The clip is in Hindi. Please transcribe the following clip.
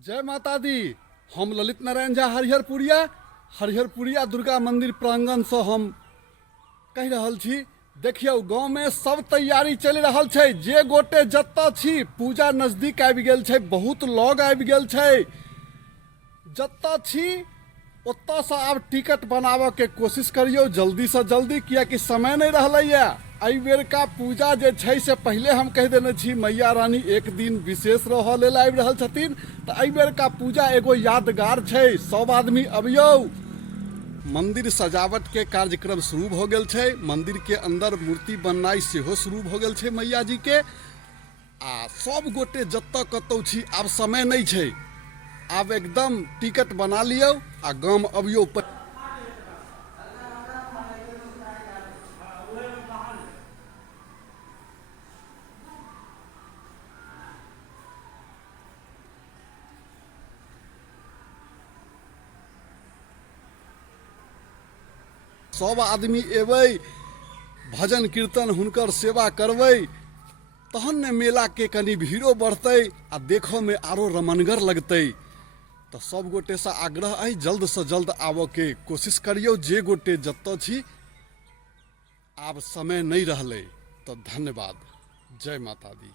जय माता दी। हम ललित नारायण झा हरिहरपुरिया दुर्गा मंदिर प्रांगण से हम कह रहल छी। देखियो गांव में सब तैयारी चल रहल छै। जे गोटे जत्ता छी पूजा नजदीक आबि गेल छै, बहुत लोग आबि गेल छै। जत्ता छी ओत्ता से आब टिकट बनाबे के कोशिश करियो जल्दी से जल्दी, कियाकि समय नहीं रहलैया। एहि बेर का पूजा जे छै से पहले हम कह देने छी, मैया रानी एक दिन विशेष रहऽ लेल आबि रहल छथिन। तो एहि बेर का पूजा एगो यादगार छै। सब आदमी अबियो। मंदिर सजावट के कार्यक्रम शुरू हो गेल छै। मंदिर के अंदर मूर्ति बननाई सेहो शुरू हो गेल छै मैया जी के। आ सब गोटे जत्ता कतौ छी आब समय नहीं छै। आब एकदम टिकट बना लियो आ गाम अबियो। सब आदमी एबै, भजन कीर्तन हुनकर सेवा करबै, तहन ने मेला के कनी भीड़ो बढ़तै आ देखो में आरो रमनगर लगतै। तो सब गोटे से आग्रह है जल्द से जल्द आबो के कोशिश करियो। जे गोटे जत्ता छी आब समय नहीं रहलै। तो धन्यवाद। जय माता दी।